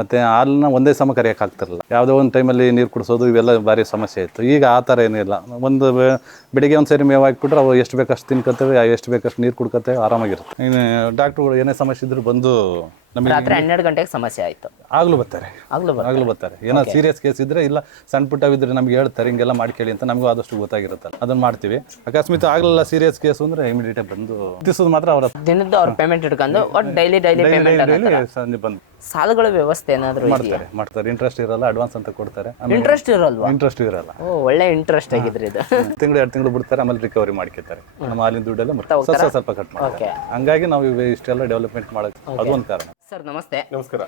ಮತ್ತು ಹಾಲನ್ನ ಒಂದೇ ಸಮ ಕರೆಯೋಕೆ ಆಗ್ತಿರಲಿಲ್ಲ. ಯಾವುದೋ ಒಂದು ಟೈಮಲ್ಲಿ ನೀರು ಕುಡಿಸೋದು ಇವೆಲ್ಲ ಭಾರಿ ಸಮಸ್ಯೆ ಇತ್ತು. ಈಗ ಆ ಥರ ಏನಿಲ್ಲ. ಒಂದು ಬೆಳಿಗ್ಗೆ ಒಂದು ಸರಿ ಮೇವು ಹಾಕ್ಬಿಟ್ರೆ ಅವು ಎಷ್ಟು ಬೇಕಷ್ಟು ತಿನ್ಕೊತೇವೆ, ಎಷ್ಟು ಬೇಕಷ್ಟು ನೀರು ಕುಡ್ಕೊತೇವೆ, ಆರಾಮಾಗಿರುತ್ತೆ. ಇನ್ನು ಡಾಕ್ಟ್ರುಗಳು ಏನೇ ಸಮಸ್ಯೆ ಇದ್ರೂ ಬಂದು ನಮಗೆ ರಾತ್ರಿ 12 ಗಂಟೆಗೆ ಸಮಸ್ಯೆ ಆಯಿತು ಆಗಲೂ ಬರ್ತಾರೆ. ಏನೋ ಸೀರಿಯಸ್ ಕೇಸ್ ಇದ್ದರೆ ಇಲ್ಲ ಸಣ್ಣ ಪುಟ್ಟವಿದ್ರೆ ನಮ್ಗೆ ಹೇಳ್ತಾರೆ ಹಿಂಗೆಲ್ಲ ಮಾಡ್ಕೇಳಿ ಅಂತ, ನಮಗೂ ಆದಷ್ಟು ಗೊತ್ತಾಗಿರುತ್ತಲ್ಲ ಅದನ್ನು ಮಾಡ್ತೀವಿ. ಅಕಸ್ಮಾತ್ ಆಗಲಿಲ್ಲ ಸೀರಿಯಸ್ ಕೇಸು ಅಂದರೆ ಇಮಿಡಿಯೇಟಾಗಿ ಬಂದು ತಿರ್ಸೋದು ಮಾತ್ರ ಅವರ ದಿನದ್ದು ಅವ್ರ ಪೇಮೆಂಟ್ ಇಟ್ಕೊಂಡು ಒಟ್ಟು ಡೈಲಿ ಪೇಮೆಂಟ್ ಸಂಜೆ ಬಂದು ಸಾಲಗಳ ವ್ಯವಸ್ಥೆ ಏನಾದರೂ ಮಾಡ್ತಾರೆ. ಇಂಟ್ರೆಸ್ಟ್ ಇರಲ್ಲ, ಅಡ್ವಾನ್ಸ್ ಅಂತ ಕೊಡ್ತಾರೆ. ಇಂಟ್ರೆಸ್ಟ್ ಇರಲ್ವಾ? ಇಂಟ್ರೆಸ್ಟ್ ಇರಲ್ಲ. ಒಳ್ಳೆ ಇಂಟ್ರೆಸ್ಟ್ ಆಗಿದ್ರೆ ಇದು ತಿಂಗಳು 2 ತಿಂಗಳು ಬಿಡ್ತಾರೆ, ಆಮೇಲೆ ರಿಕವರಿ ಮಾಡ್ಕೊತಾರೆ. ನಮ್ಮ ಹಾಲಿನ ದುಡ್ಡೆಲ್ಲ ಸ್ವಲ್ಪ ಕಟ್ ಮಾಡ್ತಾರೆ. ಹಂಗಾಗಿ ನಾವು ಇಷ್ಟೆಲ್ಲ ಡೆವಲಪ್ಮೆಂಟ್ ಮಾಡೋಕ್ಕೆ ಅದೊಂದು ಕಾರಣ. ಸರ್ ನಮಸ್ತೆ. ನಮಸ್ಕಾರ.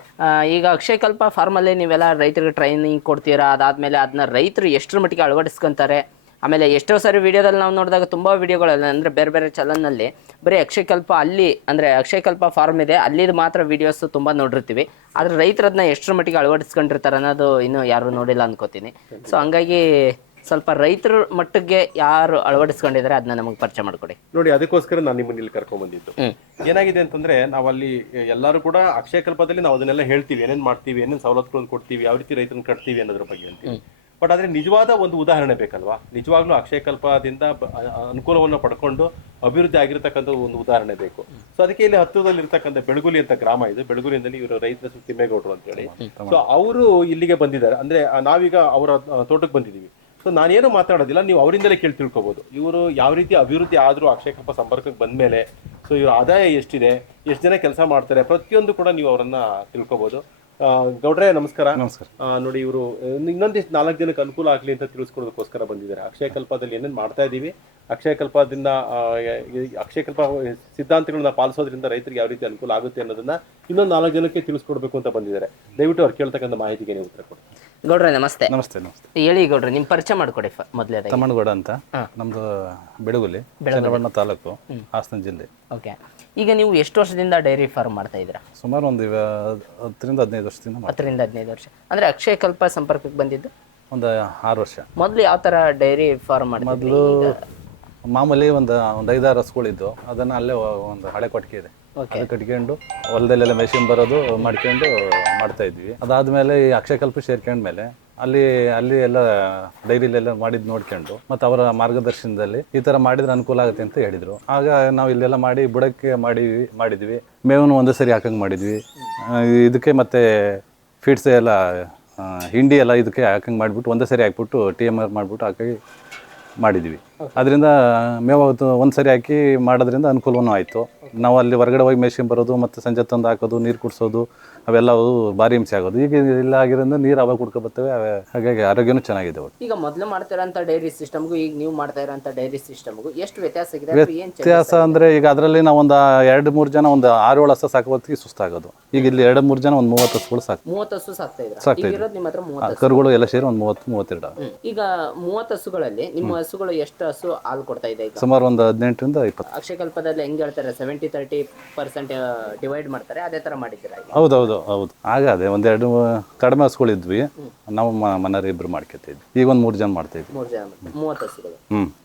ಈಗ ಅಕ್ಷಯ ಕಲ್ಪ ಫಾರ್ಮಲ್ಲಿ ನೀವೆಲ್ಲ ರೈತರಿಗೆ ಟ್ರೈನಿಂಗ್ ಕೊಡ್ತೀರಾ, ಅದಾದ್ಮೇಲೆ ಅದನ್ನ ರೈತರು ಎಷ್ಟರ ಮಟ್ಟಿಗೆ ಅಳವಡಿಸ್ಕೊಂತಾರೆ? ಆಮೇಲೆ ಎಷ್ಟೋ ಸಾರಿ ವಿಡಿಯೋದಲ್ಲಿ ನಾವು ನೋಡಿದಾಗ ತುಂಬ ವಿಡಿಯೋಗಳಲ್ಲಿ ಅಂದರೆ ಬೇರೆ ಬೇರೆ ಚಾನಲ್ನಲ್ಲಿ ಬರೀ ಅಕ್ಷಯ ಕಲ್ಪ ಅಲ್ಲಿ ಅಂದರೆ ಅಕ್ಷಯ ಕಲ್ಪ ಫಾರ್ಮ್ ಇದೆ ಅಲ್ಲಿದು ಮಾತ್ರ ವೀಡಿಯೋಸ್ ತುಂಬ ನೋಡಿರ್ತೀವಿ. ಆದರೆ ರೈತರದನ್ನ ಎಷ್ಟರ ಮಟ್ಟಿಗೆ ಅಳವಡಿಸ್ಕೊಂಡಿರ್ತಾರೆ ಅನ್ನೋದು ಇನ್ನೂ ಯಾರು ನೋಡಿಲ್ಲ ಅನ್ಕೋತೀನಿ. ಸೊ ಹಂಗಾಗಿ ಸ್ವಲ್ಪ ರೈತರ ಮಟ್ಟಿಗೆ ಯಾರು ಅಳವಡಿಸ್ಕೊಂಡಿದ್ದಾರೆ ಅದನ್ನ ನಮಗೆ ಪರಿಚಯ ಮಾಡಿಕೊಡಿ. ನೋಡಿ, ಅದಕ್ಕೋಸ್ಕರ ನಾನು ನಿಮ್ಮನ್ನ ಇಲ್ಲಿ ಕರ್ಕೊಂಡ್ ಬಂದಿದ್ದು. ಏನಾಗಿದೆ ಅಂತಂದ್ರೆ, ನಾವಲ್ಲಿ ಎಲ್ಲರೂ ಕೂಡ ಅಕ್ಷಯ ಕಲ್ಪದಲ್ಲಿ ನಾವು ಅದನ್ನೆಲ್ಲ ಹೇಳ್ತೀವಿ, ಏನೇನ್ ಮಾಡ್ತೀವಿ, ಏನೇನ್ ಸವಲತ್ತುಗಳನ್ನು ಕೊಡ್ತೀವಿ, ಯಾವ ರೀತಿ ರೈತರನ್ನ ಕಟ್ತೀವಿ ಅನ್ನೋದ್ರ ಬಗ್ಗೆ ಅಂತೀವಿ. ಬಟ್ ಆದ್ರೆ ನಿಜವಾದ ಒಂದು ಉದಾಹರಣೆ ಬೇಕಲ್ವಾ? ನಿಜವಾಗ್ಲೂ ಅಕ್ಷಯ ಕಲ್ಪದಿಂದ ಅನುಕೂಲವನ್ನು ಪಡ್ಕೊಂಡು ಅಭಿವೃದ್ಧಿ ಆಗಿರ್ತಕ್ಕಂಥ ಒಂದು ಉದಾಹರಣೆ ಬೇಕು. ಸೊ ಅದಕ್ಕೆ ಇಲ್ಲಿ ಹತ್ತಿರದಲ್ಲಿ ಇರ್ತಕ್ಕಂಥ ಬೆಳಗುಲಿ ಅಂತ ಗ್ರಾಮ ಇದೆ. ಬೆಳಗುಲಿಯಲ್ಲಿ ಇವರು ರೈತರ ತಿಮ್ಮೇಗೌಡರು ಅಂತ ಹೇಳಿ. ಸೊ ಅವರು ಇಲ್ಲಿಗೆ ಬಂದಿದ್ದಾರೆ. ಅಂದ್ರೆ ನಾವೀಗ ಅವರ ತೋಟಕ್ಕೆ ಬಂದಿದ್ದೀವಿ. ಸೊ ನಾನೇನು ಮಾತಾಡೋದಿಲ್ಲ, ನೀವು ಅವರಿಂದಲೇ ಕೇಳಿ ತಿಳ್ಕೊಬೋದು. ಇವರು ಯಾವ ರೀತಿ ಅಭಿವೃದ್ಧಿ ಆದರೂ ಅಕ್ಷಯ ಕಲ್ಪ ಸಂಪರ್ಕಕ್ಕೆ ಬಂದ ಮೇಲೆ ಸೊ ಇವ್ರ ಆದಾಯ ಎಷ್ಟಿದೆ, ಎಷ್ಟು ಜನ ಕೆಲಸ ಮಾಡ್ತಾರೆ, ಪ್ರತಿಯೊಂದು ಕೂಡ ನೀವು ಅವರನ್ನ ತಿಳ್ಕೊಬೋದು. ಗೌಡ್ರೆ ನಮಸ್ಕಾರ. ನೋಡಿ, ಇವರು ಇನ್ನೊಂದಿಷ್ಟು 4 ಜನಕ್ಕೆ ಅನುಕೂಲ ಆಗಲಿ ಅಂತ ತಿಳಿಸ್ಕೊಡೋದಕ್ಕೋಸ್ಕರ ಬಂದಿದ್ದಾರೆ. ಅಕ್ಷಯ ಕಲ್ಪದಲ್ಲಿ ಏನೇನು ಮಾಡ್ತಾ ಇದ್ದೀವಿ, ಅಕ್ಷಯ ಕಲ್ಪದಿಂದ ಅಕ್ಷಯ ಕಲ್ಪ ಸಿದ್ಧಾಂತಗಳನ್ನ ಪಾಲಿಸೋದ್ರಿಂದ ರೈತರಿಗೆ ಯಾವ ರೀತಿ ಅನುಕೂಲ ಆಗುತ್ತೆ ಅನ್ನೋದನ್ನ ಇನ್ನೊಂದು 4 ಜನಕ್ಕೆ ತಿಳಿಸ್ಕೊಡ್ಬೇಕು ಅಂತ ಬಂದಿದ್ದಾರೆ. ದಯವಿಟ್ಟು ಅವ್ರು ಕೇಳ್ತಕ್ಕಂಥ ಮಾಹಿತಿಗೆ ನೀವು ಉತ್ತರ ಕೊಡಿ. ಗೌಡ್ರೆ ನಮಸ್ತೆ. ನಮಸ್ತೆ. ಹೇಳಿ ಗೌಡ್ರೆ, ನಿಮ್ಮ ಪರಿಚಯ ಮಾಡಿಕೊಡಿ ಮೊದಲೇ. ತಮ್ಮನಗೌಡ ಅಂತ, ನಮ್ದು ಬೆಳಗುಲಿ, ಚನ್ನಬಣ್ಣ ತಾಲೂಕು, ಹಾಸನ ಜಿಲ್ಲೆ. ಓಕೆ. ಈಗ ನೀವು ಎಷ್ಟು ವರ್ಷದಿಂದ ಡೈರಿ ಫಾರ್ಮ್ ಮಾಡ್ತಾ ಇದ್ದೀರಾ? ಸುಮಾರು ಒಂದು 10ರಿಂದ 15 ವರ್ಷದಿಂದ. 10ರಿಂದ 15 ವರ್ಷ ಅಂದರೆ ಅಕ್ಷಯ ಕಲ್ಪ ಸಂಪರ್ಕಕ್ಕೆ ಬಂದಿದ್ದು ಒಂದು 6 ವರ್ಷ. ಮೊದಲು ಯಾವ ಥರ ಡೈರಿ ಫಾರ್ಮ್ ಮಾಡಿದ್ರಿ? ಮೊದಲು ಮಾಮೂಲಿ ಒಂದು 5-6 ಹಸುಗಳಿದ್ದು, ಅದನ್ನು ಅಲ್ಲೇ ಒಂದು ಹಳೆ ಕೊಟ್ಟಿಗೆ ಇದೆ, ಅದು ಕಟ್ಕೊಂಡು ಹೊಲದಲ್ಲೆಲ್ಲ ಮೆಷಿನ್ ಬರೋದು ಮಾಡ್ಕೊಂಡು ಮಾಡ್ತಾ ಇದ್ವಿ. ಅದಾದಮೇಲೆ ಈ ಅಕ್ಷಯ ಕಲ್ಪ ಸೇರ್ಕೊಂಡ್ಮೇಲೆ ಅಲ್ಲಿ ಎಲ್ಲ ಡೈರಿಲೆಲ್ಲ ಮಾಡಿದ್ದು ನೋಡ್ಕೊಂಡು ಮತ್ತು ಅವರ ಮಾರ್ಗದರ್ಶನದಲ್ಲಿ ಈ ಥರ ಮಾಡಿದ್ರೆ ಅನುಕೂಲ ಆಗುತ್ತೆ ಅಂತ ಹೇಳಿದರು. ಆಗ ನಾವು ಇಲ್ಲೆಲ್ಲ ಮಾಡಿ ಬುಡಕ್ಕೆ ಮಾಡಿದ್ವಿ. ಮೇವನ್ನು ಒಂದೇ ಸರಿ ಹಾಕಂಗೆ ಮಾಡಿದ್ವಿ. ಇದಕ್ಕೆ ಮತ್ತು ಫೀಡ್ಸ್ ಎಲ್ಲ ಹಿಂಡಿ ಎಲ್ಲ ಇದಕ್ಕೆ ಹಾಕಂಗೆ ಮಾಡಿಬಿಟ್ಟು ಒಂದೇ ಸರಿ ಹಾಕ್ಬಿಟ್ಟು TMR ಮಾಡಿಬಿಟ್ಟು ಹಾಕಿ ಮಾಡಿದ್ವಿ. ಅದರಿಂದ ಮೇವು ಒಂದು ಸರಿ ಹಾಕಿ ಮಾಡೋದ್ರಿಂದ ಅನುಕೂಲವೂ ಆಯಿತು. ನಾವು ಅಲ್ಲಿ ಹೊರಗಡೆ ಹೋಗಿ ಮೆಷಿನ್ ಬರೋದು ಮತ್ತು ಸಂಜೆ ತಂದು ಹಾಕೋದು, ನೀರು ಕುಡಿಸೋದು ಅವೆಲ್ಲವೂ ಭಾರಿ ಹಿಂಸೆ ಆಗೋದು. ಈಗ ಇಲ್ಲ ಆಗಿರೋದ್ರಿಂದ ನೀರು ಅವಾಗ ಕುಡ್ಕೊ ಬರ್ತವೆ, ಹಾಗಾಗಿ ಆರೋಗ್ಯನೂ ಚೆನ್ನಾಗಿದೆ. ಈಗ ಮೊದಲು ಮಾಡ್ತಿರೋಂಥ ಡೈರಿ ಸಿಸ್ಟಮ್ಗೂ ಈಗ ನೀವು ಮಾಡ್ತಾ ಇರೋಂಥ ಡೈರಿ ಸಿಸ್ಟಮ್ಗೂ ಎಷ್ಟು ವ್ಯತ್ಯಾಸ ಆಗಿದೆ? ವ್ಯತ್ಯಾಸ ಅಂದರೆ ಈಗ ಅದರಲ್ಲಿ ನಾವು ಒಂದು 2-3 ಜನ ಒಂದು 6-7 ಹಸು ಸಾಕೋತ್ತಿಗೆ ಸುಸ್ತಾಗೋದು. ಈಗ ಇಲ್ಲಿ 2-3 ಜನ ಒಂದು 30 ಹಸುಗಳು 30 ಹಸು ಸಾಕ್ತಾ ಇದ್ರು. ನಿಮ್ಮ ಹತ್ರ 30 ಕರುಗಳು ಎಲ್ಲ ಸೇರಿ ಒಂದು 30-32. ಈಗ 30 ಹಸುಗಳಲ್ಲಿ ನಿಮ್ಮ ಹಸುಗಳು ಎಷ್ಟು ಹಸು ಹಾಲು ಕೊಡ್ತಾ ಇದೆ? ಸುಮಾರು ಒಂದು 18ರಿಂದ 20. ಅಕ್ಷಯ ಕಲ್ಪದಲ್ಲಿ ಹೆಂಗೆ ಹೇಳ್ತಾರೆ 70-30% ಡಿವೈಡ್ ಮಾಡ್ತಾರೆ, ಅದೇ ಥರ ಮಾಡಿದ್ದೀರಾ? ಹೌದು. ಅದೇ 1-2 ಕಡಿಮೆ ಹಸುಗಳಿದ್ವಿ, ನಾವು ಮನೆಯವ್ರು ಇಬ್ರು ಮಾಡ್ಕೊತಿದ್ವಿ. ಈಗ ಒಂದು 3 ಜನ ಮಾಡ್ತಾ ಇದ್ವಿ. 3 ಜನ 30 ಹಸುಗಳು.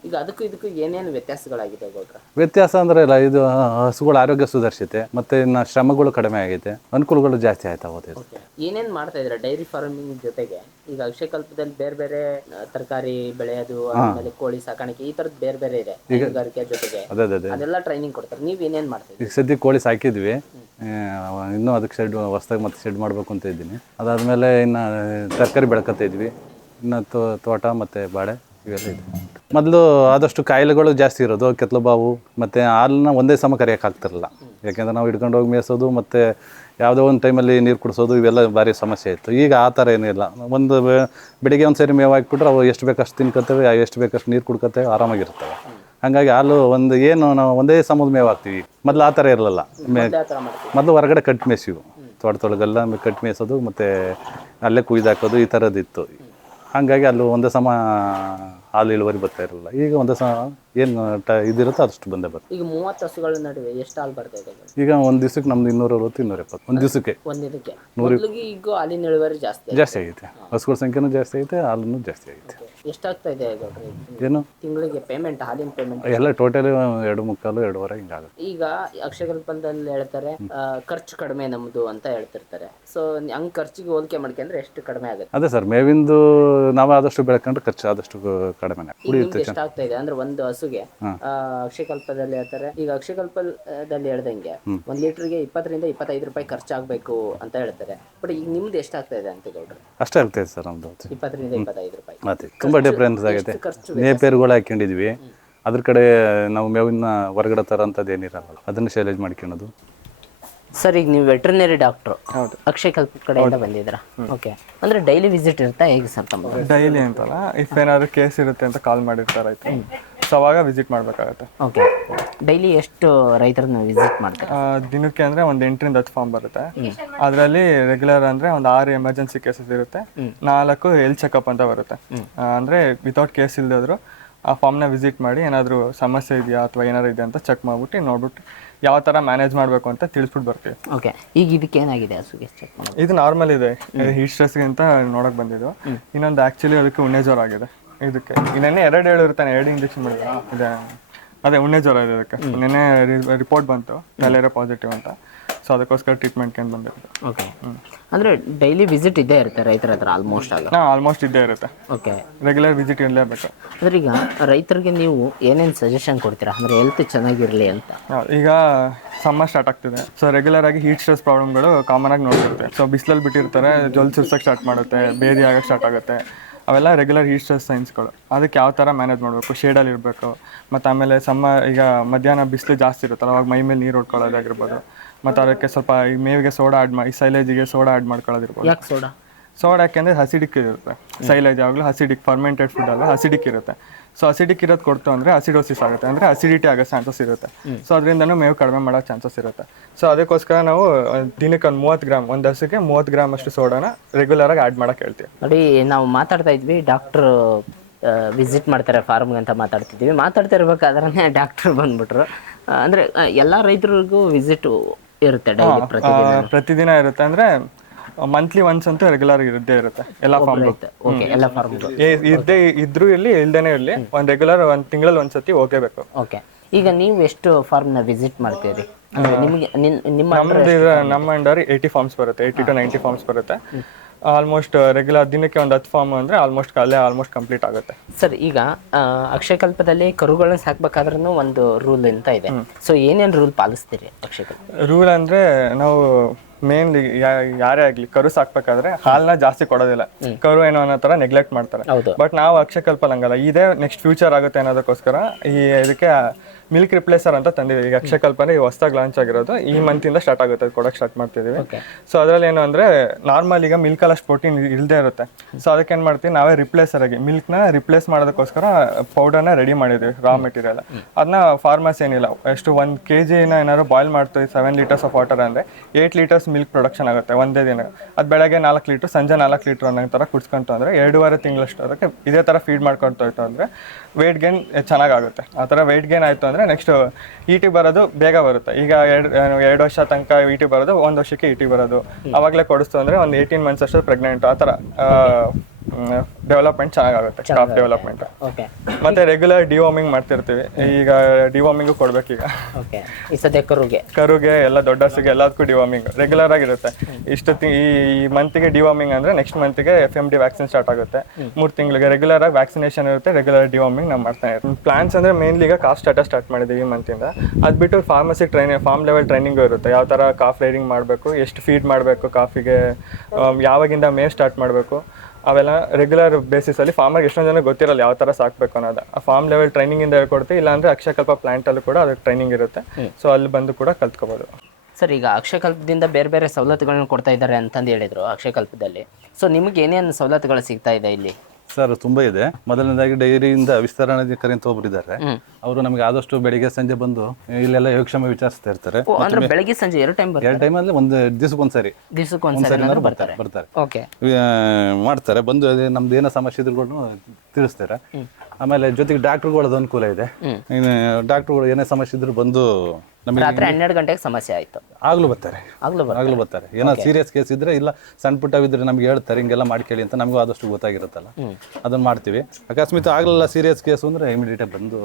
ಈಗ ಅದಕ್ಕೂ ಇದಕ್ಕೂ ಏನೇನು ವ್ಯತ್ಯಾಸಗಳಾಗಿದೆ ಗೌಡ್ರ? ವ್ಯತ್ಯಾಸ ಅಂದ್ರೆ ಇಲ್ಲ, ಇದು ಹಸುಗಳ ಆರೋಗ್ಯ ಸುಧಾರಿಸುತ್ತೆ, ಮತ್ತೆ ಇನ್ನು ಶ್ರಮಗಳು ಕಡಿಮೆ ಆಗೈತೆ, ಅನುಕೂಲಗಳು ಜಾಸ್ತಿ ಆಯ್ತಾ ಹೋಗ್ತದೆ. ಏನೇನು ಮಾಡ್ತಾ ಇದ್ದೀರಾ ಡೈರಿ ಫಾರ್ಮಿಂಗ್ ಜೊತೆಗೆ? ಈಗ ಅಕ್ಷಯ ಕಲ್ಪದಲ್ಲಿ ಬೇರೆ ಬೇರೆ ತರಕಾರಿ ಬೆಳೆಯೋದು, ಆಮೇಲೆ ಕೋಳಿ ಸಾಕಾಣಿಕೆ, ಈ ತರದ್ ಬೇರೆ ಬೇರೆ ಇದೆ ಹೈನುಗಾರಿಕೆ ಜೊತೆಗೆ, ಅದೆಲ್ಲ ಟ್ರೈನಿಂಗ್ ಕೊಡ್ತಾರೆ. ನೀವು ಏನೇನು ಮಾಡ್ತಾ ಇದ್ದೀರಿ? ಈಗ ಸದ್ಯಕ್ಕೆ ಕೋಳಿ ಸಾಕಿದ್ವಿ, ಇನ್ನೂ ಅದಕ್ಕೆ ಹೊಸದಾಗಿ ಮತ್ತೆ ಶೆಡ್ ಮಾಡಬೇಕು ಅಂತ ಇದ್ದೀನಿ. ಅದಾದಮೇಲೆ ಇನ್ನು ತರಕಾರಿ ಬೆಳ್ಕೊತಾ ಇದ್ವಿ, ಇನ್ನು ತೋಟ ಮತ್ತು ಬಾಳೆ ಇವೆಲ್ಲ ಇದೆ. ಮೊದಲು ಆದಷ್ಟು ಕಾಯಿಲೆಗಳು ಜಾಸ್ತಿ ಇರೋದು, ಕೆತ್ತಲು ಬಾವು ಮತ್ತು ಹಾಲನ್ನ ಒಂದೇ ಸಮ ಕರೆಯೋಕೆ ಆಗ್ತಿರಲಿಲ್ಲ. ಯಾಕೆಂದರೆ ನಾವು ಹಿಡ್ಕೊಂಡು ಹೋಗಿ ಮೇಯಿಸೋದು ಮತ್ತು ಯಾವುದೋ ಒಂದು ಟೈಮಲ್ಲಿ ನೀರು ಕುಡಿಸೋದು ಇವೆಲ್ಲ ಭಾರಿ ಸಮಸ್ಯೆ ಇತ್ತು. ಈಗ ಆ ಥರ ಏನಿಲ್ಲ. ಒಂದು ಬೆಳಿಗ್ಗೆ ಒಂದು ಸರಿ ಮೇವು ಹಾಕ್ಬಿಟ್ರೆ ಅವು ಎಷ್ಟು ಬೇಕಷ್ಟು ತಿನ್ಕೊತೇವೆ, ಎಷ್ಟು ಬೇಕಷ್ಟು ನೀರು ಕುಡ್ಕೊತೇವೆ, ಆರಾಮಾಗಿರ್ತವೆ. ಹಾಗಾಗಿ ಹಾಲು ನಾವು ಒಂದೇ ಸಮದ ಮೇವು ಹಾಕ್ತೀವಿ. ಮೊದಲು ಆ ಥರ ಇರಲಿಲ್ಲ. ಮೊದಲು ಹೊರಗಡೆ ಕಟ್ ಮೇಯಿಸಿವು, ತೋಟದೊಳಗೆಲ್ಲ ಕಟ್ ಮೇಯಿಸೋದು ಮತ್ತು ಅಲ್ಲೇ ಕುಯ್ದು ಹಾಕೋದು, ಈ ಥರದ್ದಿತ್ತು. ಹಾಗಾಗಿ ಅಲ್ಲಿ ಒಂದೇ ಸಮ ಹಾಲು ಇಳುವರಿ ಬರ್ತಾ ಇರಲಿಲ್ಲ. ಈಗ ಒಂದೇ ಸಮ ಏನು ಇದಿರುತ್ತೋ ಅದಷ್ಟು ಬಂದೇ ಬರುತ್ತೆ. ಈಗ 30 ಹಸುಗಳ ನಡುವೆ ಎಷ್ಟು ಹಾಲು ಬರ್ತಾ ಇದೆ? ಈಗ ಒಂದು ದಿವಸಕ್ಕೆ ನಮ್ದು 260-270 ಒಂದು ದಿವಸಕ್ಕೆ. ಈಗ ಹಾಲಿನ ಇಳುವರಿ ಜಾಸ್ತಿ ಆಗೈತೆ, ಹಸುಗಳ ಸಂಖ್ಯೆನೂ ಜಾಸ್ತಿ ಐತೆ, ಹಾಲೂ ಜಾಸ್ತಿ ಆಗೈತೆ. ಎಷ್ಟಾಗ್ತಾ ಇದೆ ಗೌಡ್ರೆ ಏನು ತಿಂಗಳಿಗೆ ಪೇಮೆಂಟ್, ಹಾಲಿನ ಪೇಮೆಂಟ್? ಎಲ್ಲ ಟೋಟಲಿ 2.25 2.5 ಹಿಂಗಾಗುತ್ತೆ. ಈಗ ಅಕ್ಷಯಕಲ್ಪದಲ್ಲಿ ಹೇಳ್ತಾರೆ ಖರ್ಚು ಕಡಿಮೆ ನಮ್ದು ಅಂತ ಹೇಳ್ತಿರ್ತಾರೆ. ಸೊ ಹಂಗ್ ಖರ್ಚಿಗೆ ಹೋಲಿಕೆ ಮಾಡ್ಕೊಂಡ್ರೆ ಎಷ್ಟು ಕಡಿಮೆ ಆಗುತ್ತೆ? ಅದೇ ಸರ್, ಮೇವಿಂದು ನಾವು ಆದಷ್ಟು ಬೆಳ್ಕೊಂಡ್ರೆ ಖರ್ಚು ಆದಷ್ಟು ಕಡಿಮೆನೆ. ಈಗ ನಿಮ್ಗೆ ಎಷ್ಟಾಗ್ತಾ ಇದೆ ಅಂದ್ರೆ ಒಂದು ಹಸುಗೆ ಅಕ್ಷಯಕಲ್ಪದಲ್ಲಿ ಹೇಳ್ತಾರೆ, ಈಗ ಅಕ್ಷಯಕಲ್ಪದಲ್ಲಿ ಹೇಳ್ದಂಗೆ 1 ಲೀಟರ್ಗೆ 20 ರಿಂದ 25 ರೂಪಾಯಿ ಖರ್ಚಾಗಬೇಕು ಅಂತ ಹೇಳ್ತಾರೆ. ಬಟ್ ಈಗ ನಿಮ್ದು ಎಷ್ಟಾಗ್ತಾ ಇದೆ ಅಂತ ಗೌಡ್ರೆ? ಅಷ್ಟೇ ಆಗ್ತೈತೆ ಸರ್ ನಮ್ದು. 20 ರಿಂದ 25 ರೂಪಾಯಿ. ಮತ್ತೆ ತುಂಬ ಡಿಫ್ರೆನ್ಸ್ ಆಗೈತೆ. ನೇಪೇರುಗಳು ಹಾಕೊಂಡಿದ್ವಿ, ಅದ್ರ ಕಡೆ ನಾವು ಮೇವಿನ ಹೊರಗಡೆ ತರೋಂಥದ್ದು ಏನಿರಲ್ಲ, ಅದನ್ನು ಶೈಲೇಜ್ ಮಾಡ್ಕೊಳ್ಳೋದು. ಸರ್ ಈಗ ನೀವು ವೆಟರ್ನರಿ ಡಾಕ್ಟ್ರು, ಅಕ್ಷಯಕಲ್ಪ ಕಡೆಯಿಂದ ಬಂದಿದ್ದೀರಾ. ಓಕೆ, ಅಂದ್ರೆ ಡೈಲಿ ವಿಸಿಟ್ ಇರುತ್ತಾ ಹೇಗೆ ಸರ್ ತಮ್ಮ? ಡೈಲಿ ಅಂತಲ್ಲ, ಇಫ್ ಏನಾದ್ರು ಕೇಸ್ ಇರುತ್ತೆ ಅಂತ ಕಾಲ್ ಮಾಡಿರ್ತಾರೆ ಆಯ್ತು, ಸೊ ಅವಾಗ ವಿಸಿಟ್ ಮಾಡಬೇಕಾಗತ್ತೆ. ಓಕೆ, ಡೈಲಿ ಎಷ್ಟು ರೈತರನ್ನ ವಿಸಿಟ್ ಮಾಡ್ತಾರೆ? ದಿನಕ್ಕೆ ಅಂದರೆ ಒಂದು 8 ರಿಂದ 10 ಫಾರ್ಮ್ ಬರುತ್ತೆ. ಅದರಲ್ಲಿ ರೆಗ್ಯುಲರ್ ಅಂದರೆ ಒಂದು 6 ಎಮರ್ಜೆನ್ಸಿ ಕೇಸಸ್ ಇರುತ್ತೆ, 4 ಹೆಲ್ತ್ ಚೆಕಪ್ ಅಂತ ಬರುತ್ತೆ. ಅಂದರೆ ವಿತೌಟ್ ಕೇಸ್ ಇಲ್ಲದಿದ್ರು ಆ ಫಾರ್ಮ್ನ ವಿಸಿಟ್ ಮಾಡಿ ಏನಾದರೂ ಸಮಸ್ಯೆ ಇದೆಯಾ ಅಥವಾ ಏನಾದ್ರು ಇದೆ ಅಂತ ಚೆಕ್ ಮಾಡಿಬಿಟ್ಟು ನೋಡ್ಬಿಟ್ಟು ಯಾವ ಥರ ಮ್ಯಾನೇಜ್ ಮಾಡಬೇಕು ಅಂತ ತಿಳಿಸ್ಬಿಟ್ಟು ಬರ್ತೀವಿ. ಓಕೆ, ಈಗ ಇದಕ್ಕೆ ಏನಾಗಿದೆ ಹಸುಗೆ ಚೆಕ್ ಮಾಡೋದು? ಇದು ನಾರ್ಮಲ್ ಇದೆ, ಹೀಟ್ ಸ್ಟ್ರೆಸ್ಗೆ ಅಂತ ನೋಡೋಕೆ ಬಂದಿದ್ದು. ಇನ್ನೊಂದು ಆ್ಯಕ್ಚುಲಿ ಅದಕ್ಕೆ ಉಣ್ಣೆ ಜ್ವರ ಆಗಿದೆ. ಇದಕ್ಕೆ ಇನ್ನೇನೆ 2 ಹೇಳಿರ್ತಾನೆ, 2 ಇಂಜೆಕ್ಷನ್ ಮಾಡಿದ್ರು. ಇದೆ ಅದೇ ಉಣ್ಣೆ ಜ್ವರ ಇದೆ ಇದಕ್ಕೆ. ನಿನ್ನೆ ರಿಪೋರ್ಟ್ ಬಂತು ತಲೆರೆ ಪಾಸಿಟಿವ್ ಅಂತ, ಸೊ ಅದಕ್ಕೋಸ್ಕರ ಟ್ರೀಟ್ಮೆಂಟ್ಗೆ ಅಂತ ಬಂದಿರೋದು. ಓಕೆ, ಅಂದರೆ ಡೈಲಿ ವಿಸಿಟ್ ಇದ್ದೇ ಇರುತ್ತೆ ರೈತರ ಹತ್ರ ಆಲ್ಮೋಸ್ಟ್ ಆಗ? ಆಲ್ಮೋಸ್ಟ್ ಇದ್ದೇ ಇರುತ್ತೆ. ಓಕೆ, ರೆಗ್ಯುಲರ್ ವಿಸಿಟ್ ಇರಲೇಬೇಕು. ಅಂದ್ರೆ ಈಗ ರೈತರಿಗೆ ನೀವು ಏನೇನು ಸಜೆಷನ್ ಕೊಡ್ತೀರಾ ಅಂದರೆ ಹೆಲ್ತ್ ಚೆನ್ನಾಗಿರಲಿ ಅಂತ? ಈಗ ಸಮ್ಮರ್ ಸ್ಟಾರ್ಟ್ ಆಗ್ತಿದೆ, ಸೊ ರೆಗ್ಯುಲರ್ ಆಗಿ ಹೀಟ್ ಸ್ಟ್ರೆಸ್ ಪ್ರಾಬ್ಲಮ್ಗಳು ಕಾಮನ್ ಆಗಿ ನೋಡ್ತಿರುತ್ತೆ. ಸೊ ಬಿಸಿಲಲ್ಲಿ ಬಿಟ್ಟಿರ್ತಾರೆ, ಜೊಲ್ ಸುರ್ಸಕ್ಕೆ ಸ್ಟಾರ್ಟ್ ಮಾಡುತ್ತೆ, ಬೇದಿ ಆಗಕ್ಕೆ ಸ್ಟಾರ್ಟ್ ಆಗುತ್ತೆ. ಅವೆಲ್ಲ ರೆಗ್ಯುಲರ್ ಹೀಟ್ ಸ್ಟ್ರೆಸ್ ಸೈನ್ಸ್ಗಳು. ಅದಕ್ಕೆ ಯಾವ ಥರ ಮ್ಯಾನೇಜ್ ಮಾಡಬೇಕು, ಶೇಡಲ್ಲಿ ಇರಬೇಕು. ಮತ್ತು ಆಮೇಲೆ ಈಗ ಮಧ್ಯಾಹ್ನ ಬಿಸಿಲು ಜಾಸ್ತಿ ಇರುತ್ತಲ್ಲ, ಅವಾಗ ಮೈ ಮೇಲೆ ನೀರು ಹೊಡ್ಕೊಳ್ಳೋದಾಗಿರ್ಬೋದು. ಮತ್ತು ಅದಕ್ಕೆ ಸ್ವಲ್ಪ ಈ ಮೇವಿಗೆ ಸೋಡಾ ಆ್ಯಡ್ ಮಾಡಿ, ಈ ಸೈಲೇಜಿಗೆ ಸೋಡಾ ಆ್ಯಡ್ ಮಾಡ್ಕೊಳ್ಳೋದಿರ್ಬೋದು. ಯಾಕೆ ಸೋಡಾ? ಸೋಡಾ ಯಾಕೆಂದರೆ ಅಸಿಡಿಕ್ ಇರುತ್ತೆ. ಸೈಲೇಜ್ ಯಾವಾಗಲೂ ಅಸಿಡಿಕ್, ಫರ್ಮೆಂಟೆಡ್ ಫುಡ್ ಅಲ್ಲ, ಅಸಿಡಿಕ್ ಇರುತ್ತೆ. ಸೊ ಅಸಿಡಿಕ್ ಇರೋದು ಕೊಡ್ತು ಅಂದರೆ ಅಸಿಡೋಸಿಸ್ ಆಗುತ್ತೆ, ಅಂದರೆ ಅಸಿಡಿಟಿ ಆಗೋ ಚಾನ್ಸಸ್ ಇರುತ್ತೆ. ಸೊ ಅದರಿಂದನೂ ಮೇವು ಕಡಿಮೆ ಮಾಡೋ ಚಾನ್ಸಸ್ ಇರುತ್ತೆ. ಸೊ ಅದಕ್ಕೋಸ್ಕರ ನಾವು ದಿನಕ್ಕೆ ಒಂದು 30 ಗ್ರಾಮ್, ಒಂದು ಹಸುಗೆ 30 ಗ್ರಾಮ್ ಅಷ್ಟು ಸೋಡಾನ ರೆಗ್ಯುಲರಾಗಿ ಆ್ಯಡ್ ಮಾಡೋಕ್ಕೆ ಹೇಳ್ತೀವಿ. ನೋಡಿ, ನಾವು ಮಾತಾಡ್ತಾ ಇದ್ವಿ, ಡಾಕ್ಟ್ರು ವಿಸಿಟ್ ಮಾಡ್ತಾರೆ ಫಾರ್ಮ್ಗೆ ಅಂತ ಮಾತಾಡ್ತಿದ್ವಿ. ಮಾತಾಡ್ತಾ ಇರ್ಬೇಕಾದ್ರೆ ಡಾಕ್ಟ್ರು ಬಂದ್ಬಿಟ್ರು. ಅಂದರೆ ಎಲ್ಲ ರೈತರಿಗೂ ವಿಸಿಟ್ ಇರುತ್ತೆ ಡೈಲಿ, ಪ್ರತಿದಿನ ಇರುತ್ತೆ. ಅಂದರೆ ಮಂತ್ಲಿ ಒನ್ಸ್ ಅಂತೂ ರೆಗ್ಯುಲರ್ ಇದ್ದೇ ಇರುತ್ತೆ ಎಲ್ಲ ಫಾರ್ಮ್ಗೂ. ಓಕೆ, ಎಲ್ಲ ಫಾರ್ಮ್ಗೂ ಇದ್ದೇ ಇದ್ರೂ ಇರಲಿ ಇಲ್ದೇನೆ ಇರಲಿ, ಒಂದು ರೆಗ್ಯುಲರ್ ಒಂದು ತಿಂಗಳಲ್ಲಿ ಒಂದ್ಸತಿ ಹೋಗಬೇಕು. ಓಕೆ, ಈಗ ನೀವು ಎಷ್ಟು ಫಾರ್ಮ್ನ ವಿಸಿಟ್ ಮಾಡ್ತೀರಿ? ಅಂದರೆ ನಿಮಗೆ ನಮ್ಮ ಅಂಡರ್ 80 ಫಾರ್ಮ್ಸ್ ಬರುತ್ತೆ, 80 to 90 ಫಾರ್ಮ್ಸ್ ಬರುತ್ತೆ. ಆಲ್ಮೋಸ್ಟ್ ರೆಗ್ಯುಲರ್ ದಿನಕ್ಕೆ ಒಂದು 10 ಫಾರ್ಮ್ ಅಂದರೆ ಆಲ್ಮೋಸ್ಟ್ ಕಂಪ್ಲೀಟ್ ಆಗುತ್ತೆ. ಸರ್, ಈಗ ಅಕ್ಷಯಕಲ್ಪದಲ್ಲಿ ಕರುಗಳನ್ನ ಸಾಕ್ಬೇಕಾದ್ರೂ ಒಂದು ರೂಲ್ ಅಂತ ಇದೆ. ಸೊ ಏನೇನು ರೂಲ್ ಪಾಲಿಸ್ತೀರಿ ಅಕ್ಷಯಕಲ್ಪ? ರೂಲ್ ಅಂದರೆ ನಾವು ಮೇನ್ಲಿ ಯಾರೇ ಆಗಲಿ ಕರು ಸಾಕ್ಬೇಕಾದ್ರೆ ಹಾಲನ್ನ ಜಾಸ್ತಿ ಕೊಡೋದಿಲ್ಲ. ಕರು ಏನೋ ಅನ್ನೋ ಥರ ನೆಗ್ಲೆಕ್ಟ್ ಮಾಡ್ತಾರೆ. ಬಟ್ ನಾವು ಅಕ್ಷಯಕಲ್ಪಲ್ಲಿ ಹಂಗಲ್ಲ, ಇದೇ ನೆಕ್ಸ್ಟ್ ಫ್ಯೂಚರ್ ಆಗುತ್ತೆ ಅನ್ನೋದಕ್ಕೋಸ್ಕರ ಇದಕ್ಕೆ ಮಿಲ್ಕ್ ರಿಪ್ಲೇಸರ್ ಅಂತ ತಂದಿದ್ದೀವಿ. ಈಗ ಅಕ್ಷಯಕಲ್ಪನೆ ಹೊಸದಾಗಿ ಲಾಂಚ್ ಆಗಿರೋದು, ಈ ಮಂತಿಂದ ಸ್ಟಾರ್ಟ್ ಆಗುತ್ತೆ, ಕೊಡೋಕೆ ಸ್ಟಾರ್ಟ್ ಮಾಡ್ತಿದ್ದೀವಿ. ಸೊ ಅದರಲ್ಲಿ ಏನು ಅಂದರೆ ನಾರ್ಮಲ್ ಈಗ ಮಿಲ್ಕಲ್ಲಿ ಅಷ್ಟು ಪ್ರೋಟೀನ್ ಇಲ್ಲದೆ ಇರುತ್ತೆ. ಸೊ ಅದಕ್ಕೆ ಏನು ಮಾಡ್ತೀವಿ, ನಾವೇ ರಿಪ್ಲೇಸರ್ ಆಗಿ ಮಿಲ್ಕ್ನ ರಿಪ್ಲೇಸ್ ಮಾಡೋದಕ್ಕೋಸ್ಕರ ಪೌಡರ್ನ ರೆಡಿ ಮಾಡಿದ್ವಿ, ರಾ ಮೆಟೀರಿಯಲ್. ಅದನ್ನ ಫಾರ್ಮರ್ಸ್ ಏನಿಲ್ಲ, ಎಷ್ಟು 1 kg ಏನಾದ್ರು ಬಾಯ್ಲ್ ಮಾಡ್ತೀವಿ 7 ಲೀಟರ್ಸ್ ಆಫ್ ವಾಟರ್ ಅಂದರೆ 8 ಲೀಟರ್ಸ್ ಮಿಲ್ಕ್ ಪ್ರೊಡಕ್ಷನ್ ಆಗುತ್ತೆ ಒಂದೇ ದಿನ. ಅದು ಬೆಳಗ್ಗೆ 4 ಲೀಟ್ರ್, ಸಂಜೆ 4 ಲೀಟ್ರ್ ಅನ್ನೋ ಥರ ಕುಡ್ಸ್ಕೊಂತು ಅಂದರೆ 2.5 ತಿಂಗಳಷ್ಟು ಅದಕ್ಕೆ ಇದೇ ಥರ ಫೀಡ್ ಮಾಡ್ಕೊಳ್ತಾ ಇತ್ತು ಅಂದರೆ ವೆಯ್ಟ್ ಗೇನ್ ಚೆನ್ನಾಗಾಗುತ್ತೆ. ಆ ಥರ ವೆಯ್ಟ್ ಗೇನ್ ಆಯಿತು ಅಂದರೆ ನೆಕ್ಸ್ಟ್ ಇ.ಟಿ ಬರೋದು ಬೇಗ ಬರುತ್ತೆ. ಈಗ 2 ವರ್ಷ ತನಕ ಇ.ಟಿ ಬರೋದು, 1 ವರ್ಷಕ್ಕೆ ಇ.ಟಿ ಬರೋದು. ಆವಾಗಲೇ ಕೊಡಿಸ್ತು ಅಂದರೆ ಒಂದು 18 ಮಂತ್ಸ್ ಅಷ್ಟು ಪ್ರೆಗ್ನೆಂಟ್, ಆ ಥರ ಡೆವಲಪ್ಮೆಂಟ್ ಚೆನ್ನಾಗಾಗುತ್ತೆ, ಸ್ಟಾಫ್ ಡೆವಲಪ್ಮೆಂಟ್. ಓಕೆ, ಮತ್ತೆ ರೆಗ್ಯುಲರ್ ಡಿವಾರ್ಮಿಂಗ್ ಮಾಡ್ತಿರ್ತೀವಿ. ಈಗ ಡಿವಾರ್ಮಿಂಗು ಕೊಡ್ಬೇಕೀಗ. ಓಕೆ, ಈ ಸದ್ಯ ಕರುಗೆ ಎಲ್ಲ ದೊಡ್ಡ ಹಸುಗೆ ಎಲ್ಲದಕ್ಕೂ ಡಿವಾರ್ಮಿಂಗ್ ರೆಗ್ಯುಲರ್ ಆಗಿರುತ್ತೆ. ಈ ಮಂತಿಗೆ ಡಿವಾರ್ಮಿಂಗ್ ಅಂದರೆ ನೆಕ್ಸ್ಟ್ ಮಂತಿಗೆ FMD ವ್ಯಾಕ್ಸಿನ್ ಸ್ಟಾರ್ಟ್ ಆಗುತ್ತೆ. 3 ತಿಂಗಳಿಗೆ ರೆಗ್ಯುಲರ್ ಆಗಿ ವ್ಯಾಕ್ಸಿನೇಷನ್ ಇರುತ್ತೆ, ರೆಗ್ಯುಲರ್ ಡಿವಾರ್ಮಿಂಗ್ ನಾವು ಮಾಡ್ತಾನೆ ಇರ್ತೀವಿ. ಪ್ಲಾನ್ಸ್ ಅಂದರೆ ಮೇನ್ಲಿ ಈಗ ಕಾಫ್ ಸ್ಟಾರ್ಟ್ ಮಾಡಿದ್ದೀವಿ ಈ ಮಂತಿಂದ. ಅದು ಬಿಟ್ಟು ಫಾರ್ಮ್ ಲೆವೆಲ್ ಟ್ರೈನಿಂಗು ಇರುತ್ತೆ. ಯಾವ ಥರ ಕಾಫ್ ರೈಡಿಂಗ್ ಮಾಡಬೇಕು, ಎಷ್ಟು ಫೀಡ್ ಮಾಡಬೇಕು ಕಾಫಿಗೆ, ಯಾವಾಗಿಂದ ಮೇವ್ ಸ್ಟಾರ್ಟ್ ಮಾಡಬೇಕು, ಅವೆಲ್ಲ ರೆಗ್ಯುಲರ್ ಬೇಸಿಸಲ್ಲಿ ಫಾರ್ಮರ್ಗೆ ಎಷ್ಟೊಂದು ಜನ ಗೊತ್ತಿರಲ್ಲ ಯಾವ ಥರ ಸಾಕಬೇಕು ಅನ್ನೋದು. ಆ ಫಾರ್ಮ್ ಲೆವೆಲ್ ಟ್ರೈನಿಂಗಿಂದ ಹೇಳ್ಕೊಡ್ತೀವಿ. ಇಲ್ಲಾಂದರೆ ಅಕ್ಷಯಕಲ್ಪ ಪ್ಲಾಂಟಲ್ಲೂ ಕೂಡ ಅದಕ್ಕೆ ಟ್ರೈನಿಂಗ್ ಇರುತ್ತೆ. ಸೊ ಅಲ್ಲಿ ಬಂದು ಕೂಡ ಕಲ್ತ್ಕೋಬೋದು. ಸರ್, ಈಗ ಅಕ್ಷಯಕಲ್ಪದಿಂದ ಬೇರೆ ಬೇರೆ ಸವಲತ್ತುಗಳನ್ನ ಕೊಡ್ತಾ ಇದ್ದಾರೆ ಅಂತಂದು ಹೇಳಿದರು ಅಕ್ಷಯಕಲ್ಪದಲ್ಲಿ. ಸೊ ನಿಮಗೆ ಏನೇನು ಸವಲತ್ತುಗಳು ಸಿಗ್ತಾ ಇದೆ ಇಲ್ಲಿ? ಸರ್, ತುಂಬ ಇದೆ. ಮೊದಲನೇದಾಗಿ ಡೈರಿಯಿಂದ ವಿಸ್ತರಣಾಧಿಕಾರಿ ಅಂತ ಒಬ್ರು ಇದ್ದಾರೆ. ಅವರು ನಮಗೆ ಆದಷ್ಟು ಬೆಳಿಗ್ಗೆ ಸಂಜೆ ಬಂದು ಇಲ್ಲೆಲ್ಲ ಯೋಗಕ್ಷೇಮ ವಿಚಾರಿಸ್ತಾ ಇರ್ತಾರೆ. ಅಂದ್ರೆ ಬೆಳಗ್ಗೆ ಸಂಜೆ 2 ಟೈಮ್ ಬರ್ತಾರೆ? 2 ಟೈಮಲ್ಲಿ ಒಂದು ದಿವಸಕ್ಕೊಂದ್ಸರಿ ಬರ್ತಾರೆ. ಓಕೆ, ಮಾಡ್ತಾರೆ. ಬಂದು ನಮ್ದು ಏನೋ ಸಮಸ್ಯೆ ಇದ್ರುಗಳನ್ನು ತಿಳಿಸ್ತಾರೆ. ಆಮೇಲೆ ಜೊತೆಗೆ ಡಾಕ್ಟ್ರುಗಳದ್ದು ಅನುಕೂಲ ಇದೆ. ಡಾಕ್ಟ್ರುಗಳು ಏನೇ ಸಮಸ್ಯೆ ಇದ್ರು ಬಂದು ರಾತ್ರಿ 12 ಗಂಟೆಗೆ ಸಮಸ್ಯೆ ಆಯಿತು, ಆಗ್ಲೂ ಬರ್ತಾರೆ ಆಗ್ಲೂ ಬರ್ತಾರೆ. ಏನೋ ಸೀರಿಯಸ್ ಕೇಸ್ ಇದ್ರೆ ಇಲ್ಲ ಸಣ್ಣ ಪುಟ್ಟವಿದ್ರೆ ನಮ್ಗೆ ಹೇಳ್ತಾರೆ ಹಿಂಗೆಲ್ಲ ಮಾಡ್ಕೇಳಿ ಅಂತ, ನಮಗೂ ಆದಷ್ಟು ಗೊತ್ತಾಗಿರುತ್ತಲ್ಲ ಅದನ್ನ ಮಾಡ್ತೀವಿ. ಅಕಸ್ಮಾತ್ ಆಗಲಿಲ್ಲ ಸೀರಿಯಸ್ ಕೇಸು ಅಂದ್ರೆ ಇಮಿಡಿಯೇಟಾಗಿ ಬಂದು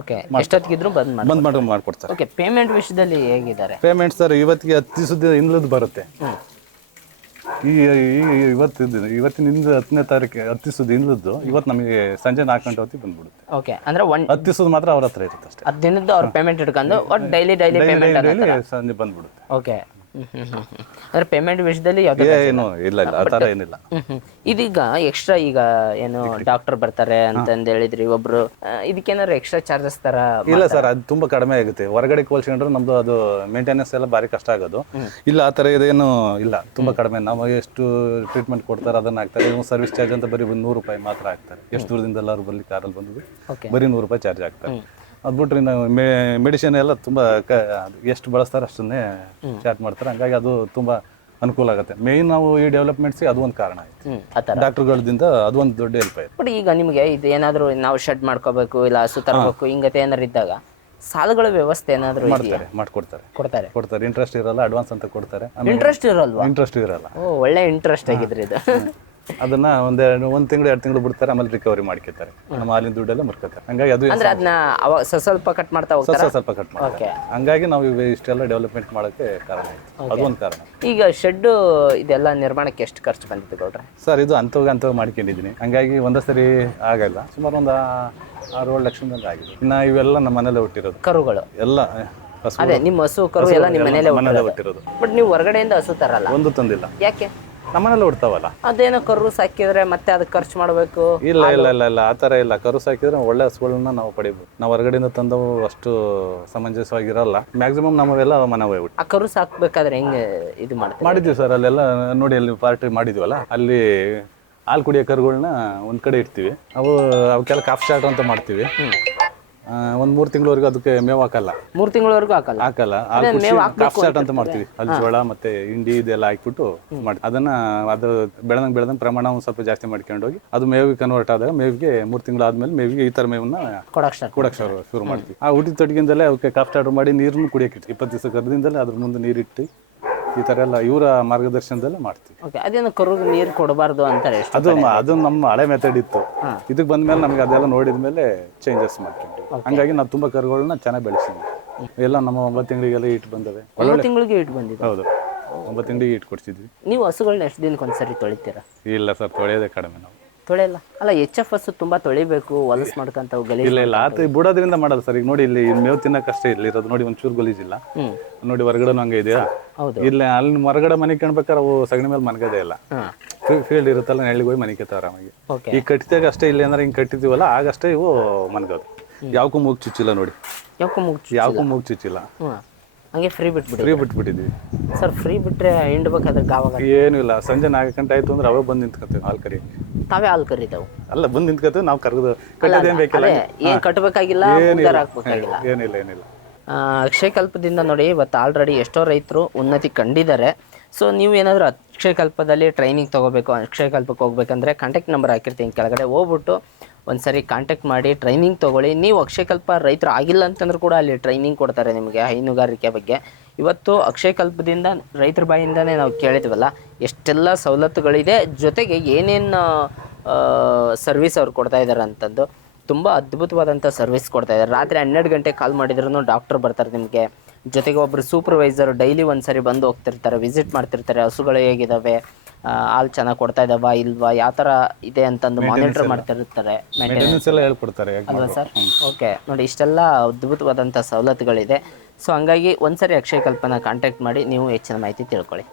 ಓಕೆ, ಎಷ್ಟೊತ್ತಿಗಿದ್ರು ಬಂದ್ ಮಾಡ್ಕೊಡ್ತಾರೆ. ಓಕೆ, ಪೇಮೆಂಟ್ ವಿಷಯದಲ್ಲಿ ಹೇಗಿದ್ದಾರೆ? ಪೇಮೆಂಟ್ ಸರ್ ಇವತ್ತಿಗೆ 10 ದಿವಸದ ಹಿಂದ್ಲದ್ದು ಬರುತ್ತೆ. ಇವತ್ತಿನ 10ನೇ ತಾರೀಕು 10 ದಿವಸದ ಹಿಂದ್ಲದ್ದು ಇವತ್ತು ನಮಗೆ ಸಂಜೆ 4 ಗಂಟೆ ಹೊತ್ತಿಗೆ ಬಂದ್ಬಿಡುತ್ತೆ. ಓಕೆ, ಅಂದ್ರೆ 10 ದಿವಸದ ಮಾತ್ರ ಅವ್ರ ಹತ್ರ ಇರುತ್ತೆ ಅಷ್ಟೇ. 10 ದಿನದ್ದು ಅವ್ರ ಪೇಮೆಂಟ್ ಇಟ್ಕೊಂಡು ಒಟ್ಟು ಡೈಲಿ ಪೇಮೆಂಟ್ ಸಂಜೆ ಬಂದ್ಬಿಡುತ್ತೆ. ಓಕೆ, ಅಂದ್ರೆ ಪೇಮೆಂಟ್ ವಿಷಯದಲ್ಲಿ ಏನು ಇಲ್ಲ ಆ ಥರ ಏನಿಲ್ಲ. ಇದೀಗ ಎಕ್ಸ್ಟ್ರಾ ಈಗ ಏನು ಡಾಕ್ಟರ್ ಬರ್ತಾರೆ ಅಂತಂದು ಹೇಳಿದ್ರಿ ಒಬ್ರು, ಇದಕ್ಕೇನಾದ್ರು ಎಕ್ಸ್ಟ್ರಾ ಚಾರ್ಜಸ್ ತರ? ಇಲ್ಲ ಸರ್, ಅದು ತುಂಬಾ ಕಡಿಮೆ ಆಗುತ್ತೆ. ಹೊರಗಡೆ ಹೋಲ್ಸ್ಕೊಂಡ್ರೆ ನಮ್ದು ಅದು ಮೇಂಟೆನೆನ್ಸ್ ಎಲ್ಲ ಭಾರಿ ಕಷ್ಟ ಆಗೋದು. ಇಲ್ಲ ಆ ಥರ ಇದೇನು ಇಲ್ಲ, ತುಂಬಾ ಕಡಿಮೆ. ನಾವು ಎಷ್ಟು ಟ್ರೀಟ್ಮೆಂಟ್ ಕೊಡ್ತಾರೆ ಅದನ್ನ ಹಾಕ್ತಾರೆ. ಸರ್ವಿಸ್ ಚಾರ್ಜ್ ಅಂತ ಬರೀ ₹100 ಮಾತ್ರ ಹಾಕ್ತಾರೆ. ಎಷ್ಟು ದೂರದಿಂದ ಎಲ್ಲರೂ ಬರ್ಲಿ ಕಾರಲ್ಲಿ ಬಂದು ಬರೀ ₹100 ಚಾರ್ಜ್ ಹಾಕ್ತಾರೆ. ಅದು ಬಿಟ್ರೆ ನಾವು ಮೆಡಿಸಿನ್ ಎಲ್ಲ ತುಂಬ ಎಷ್ಟು ಬಳಸ್ತಾರೆ ಅಷ್ಟನ್ನೇ ಚಾರ್ಜ್ ಮಾಡ್ತಾರೆ. ಹಂಗಾಗಿ ಅದು ತುಂಬ ಅನುಕೂಲ ಆಗುತ್ತೆ. ಮೇಯ್ನ್ ನಾವು ಈ ಡೆವಲಪ್ಮೆಂಟ್ಸ್ಗೆ ಅದು ಒಂದು ಕಾರಣ ಆಯ್ತು. ಡಾಕ್ಟರ್ಗಳಿಂದ ಅದು ಒಂದು ದೊಡ್ಡ ಹೆಲ್ಪ್ ಆಯ್ತು. ಬಟ್ ಈಗ ನಿಮಗೆ ಇದು ಏನಾದರೂ ನಾವು ಶೆಡ್ ಮಾಡ್ಕೋಬೇಕು ಇಲ್ಲ ಹಸು ತರಬೇಕು ಹಿಂಗತೆ ಏನಾರು ಇದ್ದಾಗ ಸಾಲಗಳ ವ್ಯವಸ್ಥೆ ಏನಾದರೂ ಕೊಡ್ತಾರೆ. ಇಂಟ್ರೆಸ್ಟ್ ಇರಲ್ಲ, ಅಡ್ವಾನ್ಸ್ ಅಂತ ಕೊಡ್ತಾರೆ. ಇಂಟ್ರೆಸ್ಟ್ ಇರಲ್ವಾ? ಇಂಟ್ರೆಸ್ಟ್ ಇರಲ್ಲ. ಓ, ಒಳ್ಳೆ ಇಂಟ್ರೆಸ್ಟ್ ಆಗಿದ್ರಿ ಇದು. ಅದನ್ನ ಒಂದು ತಿಂಗಳು 2 ತಿಂಗಳು ಬಿಡ್ತಾರೆ, ಆಮೇಲೆ ರಿಕವರಿ ಮಾಡ್ಕೊತಾರೆ. ನಮ್ಮ ಹಾಲಿನ ದುಡ್ಡೆಲ್ಲ ಮುರ್ಕೋತಾರೆ. ಹಂಗಾಗಿ ಅದು ಅಂದ್ರೆ ಅದನ್ನ ಸ್ವಲ್ಪ ಕಟ್ ಮಾಡ್ತಾ ಹೋಗ್ತಾರೆ. ಸ್ವಲ್ಪ ಕಟ್ ಮಾಡ್ತಾರೆ. ಹಂಗಾಗಿ ನಾವು ಇಷ್ಟೆಲ್ಲ ಡೆವಲಪ್ಮೆಂಟ್ ಮಾಡೋಕ್ಕೆ ಕಾರಣ ಆಯ್ತು. ಅದು ಒಂದು ಕಾರಣ. ಈಗ ಶೆಡ್ ಇದೆಲ್ಲ ನಿರ್ಮಾಣಕ್ಕೆ ಎಷ್ಟು ಖರ್ಚು ಬಂದಿತ್ತು ಗೌಡ್ರೆ? ಸರ್ ಇದು ಅಂತವ್ ಮಾಡ್ಕೊಂಡಿದ್ದೀನಿ. ಹಂಗಾಗಿ ಒಂದೇ ಸರಿ ಆಗಲ್ಲ, ಸುಮಾರು ಒಂದು 6-7 ಲಕ್ಷದಿಂದ ಆಗಿದೆ. ಇನ್ನು ಇವೆಲ್ಲ ನಮ್ಮ ಮನೇಲೆ ಹುಟ್ಟಿರೋದು ಕರುಗಳು ಎಲ್ಲ. ಅದೇ ನಿಮ್ಮ ಹಸು ಕರು ಎಲ್ಲ ನಿಮ್ಮ ಮನೇಲೆ ಹುಟ್ಟಿರೋದು. ಬಟ್ ನೀವು ಹೊರಗಡೆಯಿಂದ ಹಸು ತರಲ್ಲ? ಒಂದು ತಂದಿಲ್ಲ. ಯಾಕೆ? ನಮ್ಮನೆಲ್ಲ ಹುಡ್ತಾವಲ್ಲ. ಅದೇನೋ ಕರು ಸಾಕಿದ್ರೆ ಮತ್ತೆ ಅದಕ್ಕೆ ಖರ್ಚು ಮಾಡಬೇಕು? ಇಲ್ಲ ಆ ಥರ ಇಲ್ಲ. ಕರು ಸಾಕಿದ್ರೆ ಒಳ್ಳೆ ಹಸುಗಳನ್ನ ನಾವು ಪಡಿಬೋದು. ನಾವು ಹೊರಗಡೆಯಿಂದ ತಂದವು ಅಷ್ಟು ಸಮಂಜಸವಾಗಿರಲ್ಲ. ಮ್ಯಾಕ್ಸಿಮಮ್ ನಮ್ಮವೆಲ್ಲ ಮನೆವೇ ಹುಟ್ಟು. ಆ ಕರು ಸಾಕ್ಬೇಕಾದ್ರೆ ಹೆಂಗೆ ಇದು ಮಾಡಿದ್ವಿ ಸರ್. ಅಲ್ಲೆಲ್ಲ ನೋಡಿ, ಅಲ್ಲಿ ಪಾರ್ಟಿ ಮಾಡಿದ್ವಲ್ಲ, ಅಲ್ಲಿ ಹಾಲು ಕುಡಿಯೋ ಕರುಗಳನ್ನ ಒಂದ್ ಕಡೆ ಇಡ್ತೀವಿ. ಅವಕ್ಕೆಲ್ಲ ಕಾಫ್ ಸ್ಟಾರ್ಟರ್ ಅಂತ ಮಾಡ್ತೀವಿ. ಒಂದ್ 3 ತಿಂಗಳವರೆಗೂ ಅದಕ್ಕೆ ಮೇವು ಹಾಕಲ್ಲ. 3 ತಿಂಗಳವರೆಗೂ ಹಾಕಲ್ಲ. ಕಾಫ್ ಸ್ಟಾರ್ಟ್ ಅಂತ ಮಾಡ್ತೀವಿ. ಅಲ್ಲಿ ಜೋಳ ಮತ್ತೆ ಹಿಂಡಿ ಇದೆಲ್ಲ ಹಾಕ್ಬಿಟ್ಟು ಮಾಡಿ ಅದನ್ನ ಅದು ಬೆಳೆದಂಗ್ ಪ್ರಮಾಣ ಒಂದ್ ಸ್ವಲ್ಪ ಜಾಸ್ತಿ ಮಾಡ್ಕೊಂಡು ಹೋಗಿ ಅದು ಮೇವಿಗೆ ಕನ್ವರ್ಟ್ ಆದಾಗ ಮೇವಿಗೆ 3 ತಿಂಗಳು ಆದ್ಮೇಲೆ ಮೇವಿಗೆ ಈ ತರ ಮೇವನ್ನ ಕೊಡಕ್ ಶುರು ಮಾಡ್ತೀವಿ. ಆ ಹುಟ್ಟಿದ ತೊಟ್ಟಿಗಿಂದಲೇ ಅವಕ್ಕೆ ಕಾಫ್ ಸ್ಟಾರ್ಟರ್ ಮಾಡಿ ನೀರನ್ನು ಕುಡಿಯಕ್ಕೆ 20 ದಿವಸ ಕರದಿಂದಲೇ ಅದ್ರ ಮುಂದೆ ನೀರಿಟ್ಟು ಈ ತರ ಎಲ್ಲ ಇವರ ಮಾರ್ಗದರ್ಶನದಲ್ಲೇ ಮಾಡ್ತೀವಿ. ಅದೇನು ಕರುಗೆ ನೀರು ಕೊಡಬಾರ್ದು ಅಂತಾರೆ. ಅದು ನಮ್ಮ ಹಳೆ ಮೆಥಡ್ ಇತ್ತು. ಇದಕ್ಕೆ ಬಂದ್ಮೇಲೆ ನಮ್ಗೆ ಅದೆಲ್ಲ ನೋಡಿದ್ಮೇಲೆ ಚೇಂಜಸ್ ಮಾಡ್ಕೊಂಡ್ವಿ. ಹಂಗಾಗಿ ನಾವು ತುಂಬಾ ಕರುಗಳನ್ನ ಚೆನ್ನಾಗಿ ಬೆಳೆಸಿದ್ವಿ. ಎಲ್ಲ ನಮ್ಮ 9 ತಿಂಗಳಿಗೆಲ್ಲ ಇಟ್ಟು ಬಂದವೆ. 9 ತಿಂಗಳಿಗೆ ಇಟ್ಟು ಬಂದಿದೆ. ಹೌದು, 9 ತಿಂಗಳಿಗೆ ಇಟ್ಟು ಕೊಡ್ಸಿದ್ವಿ. ನೀವು ಹಸುಗಳನ್ನ ಎಷ್ಟು ದಿನಕ್ಕೆ ಒಂದ್ಸರಿ ತೊಳಿತೀರಾ? ಇಲ್ಲ ಸರ್, ತೊಳೆಯೋದೇ ಕಡಿಮೆ. ನಾವು ತೊಳೆಯಲ್ಲ. ಅಲ್ಲ, HF ಹಸು ತುಂಬಾ ತೊಳಿಬೇಕು, ಹೊಲಸು ಮಾಡ್ಕೊಂತ ಗಲೀಜು. ಇಲ್ಲ ಆತ ಬಿಡೋದ್ರಿಂದ ಮಾಡೋದು ಸರ್. ಈಗ ನೋಡಿ, ಇಲ್ಲಿ ಮೇವು ತಿನ್ನಕ್ಕಷ್ಟೇ ಇಲ್ಲಿರೋದು. ನೋಡಿ, ಒಂಚೂರು ಗಲೀಜಿಲ್ಲ. ನೋಡಿ, ಹೊರಗಡೆ ಹಂಗೆ ಇದೆಯಾ? ಇಲ್ಲ, ಅಲ್ಲಿ ಹೊರಗಡೆ ಮನೆ ಕಾಣ್ಬೇಕಾದ್ರೆ ಅವು ಸಗಣಿ ಮೇಲೆ ಮನಗದೇ ಇಲ್ಲ. ಫೀಲ್ಡ್ ಇರುತ್ತಲ್ಲ, ನೆಳ್ಳಿಗೆ ಹೋಗಿ ಮನಿಕೇತಾವ ಆರಾಮಾಗಿ. ಈ ಕಟ್ಟಿದಾಗ ಅಷ್ಟೇ. ಇಲ್ಲಿ ಏನಾರ ಹಿಂಗೆ ಕಟ್ಟಿದೀವಲ್ಲ ಆಗಷ್ಟೇ ಇವು ಮನಗೋದು. ಯಾವಕ್ಕೂ ಮೂಗು ಚುಚ್ಚಿಲ್ಲ ನೋಡಿ. ಯಾವಕ್ಕೂ ಮೂಗು ಚುಚ್ಚಿಲ್ಲ. ಹಂಗೆ ಫ್ರೀ ಬಿಟ್ಬಿಟ್ಟಿದ್ವಿ ಸರ್. ಫ್ರೀ ಬಿಟ್ರೆ ಹಿಂಡ್ಬೇಕಾದ್ರೆ ಗಾವಾಗ ಏನೂ ಇಲ್ಲ. ಸಂಜೆ 4 ಗಂಟೆ ಆಯ್ತು ಅಂದ್ರೆ ಅವೇ ಬಂದು ನಿಂತ್ಕೊತೀವಿ. ಹಾಲು ಕರಿ ತಾವೇ ಹಾಲು ಕರಿತಾವು ಅಲ್ಲ, ಬಂದು ನಿಂತ್ಕೊತೀವಿ. ನಾವು ಕರೆದು ಕಟ್ಟೋದೇನು ಬೇಕಿಲ್ಲ, ಏನು ಕಟ್ಟಬೇಕಾಗಿಲ್ಲ, ಏನಿಲ್ಲ. ಅಕ್ಷಯ ಕಲ್ಪದಿಂದ ನೋಡಿ, ಇವತ್ತು ಆಲ್ರೆಡಿ ಎಷ್ಟೋ ರೈತರು ಉನ್ನತಿ ಕಂಡಿದ್ದಾರೆ. ಸೊ ನೀವು ಏನಾದರೂ ಅಕ್ಷಯ ಕಲ್ಪದಲ್ಲಿ ಟ್ರೈನಿಂಗ್ ತೊಗೋಬೇಕು, ಅಕ್ಷಯ ಕಲ್ಪಕ್ಕೆ ಹೋಗ್ಬೇಕಂದ್ರೆ ಕಾಂಟ್ಯಾಕ್ಟ್ ನಂಬರ್ ಹಾಕಿರ್ತೀನಿ ಕೆಳಗಡೆ, ಹೋಗ್ಬಿಟ್ಟು ಒಂದ್ಸರಿ ಕಾಂಟ್ಯಾಕ್ಟ್ ಮಾಡಿ ಟ್ರೈನಿಂಗ್ ತೊಗೊಳ್ಳಿ. ನೀವು ಅಕ್ಷಯ ಕಲ್ಪ ರೈತರು ಆಗಿಲ್ಲ ಅಂತಂದ್ರೂ ಕೂಡ ಅಲ್ಲಿ ಟ್ರೈನಿಂಗ್ ಕೊಡ್ತಾರೆ ನಿಮಗೆ ಹೈನುಗಾರಿಕೆ ಬಗ್ಗೆ. ಇವತ್ತು ಅಕ್ಷಯ ಕಲ್ಪದಿಂದ ರೈತರ ಬಾಯಿಂದನೇ ನಾವು ಕೇಳಿದ್ವಲ್ಲ ಎಷ್ಟೆಲ್ಲ ಸವಲತ್ತುಗಳಿದೆ, ಜೊತೆಗೆ ಏನೇನು ಸರ್ವಿಸ್ ಅವ್ರು ಕೊಡ್ತಾ ಇದ್ದಾರೆ ಅಂತಂದು ತುಂಬ ಅದ್ಭುತವಾದಂಥ ಸರ್ವಿಸ್ ಕೊಡ್ತಾ ಇದ್ದಾರೆ. ರಾತ್ರಿ 12 ಗಂಟೆ ಕಾಲ್ ಮಾಡಿದ್ರೂ ಡಾಕ್ಟರ್ ಬರ್ತಾರೆ ನಿಮಗೆ. ಜೊತೆಗೆ ಒಬ್ಬರು ಸೂಪರ್ವೈಸರ್ ಡೈಲಿ ಒಂದ್ಸರಿ ಬಂದು ಹೋಗ್ತಿರ್ತಾರೆ, ವಿಸಿಟ್ ಮಾಡ್ತಿರ್ತಾರೆ. ಹಸುಗಳು ಹೇಗಿದ್ದಾವೆ, ಹಾಲು ಚೆನ್ನಾಗಿ ಕೊಡ್ತಾ ಇದ್ದಾವಾ ಇಲ್ವಾ, ಯಾವ ಥರ ಇದೆ ಅಂತಂದು ಮಾನಿಟರ್ ಮಾಡ್ತಿರ್ತಾರೆ, ಮೇಂಟೆನೆನ್ಸ್ ಎಲ್ಲ ಹೇಳ್ಕೊಡ್ತಾರೆ ಅಲ್ವಾ ಸರ್? ಓಕೆ, ನೋಡಿ, ಇಷ್ಟೆಲ್ಲ ಅದ್ಭುತವಾದಂಥ ಸವಲತ್ತುಗಳಿದೆ. ಸೊ ಹಂಗಾಗಿ ಒಂದ್ಸರಿ ಅಕ್ಷಯ ಕಲ್ಪನ ಕಾಂಟ್ಯಾಕ್ಟ್ ಮಾಡಿ ನೀವು ಹೆಚ್ಚಿನ ಮಾಹಿತಿ ತಿಳ್ಕೊಳ್ಳಿ.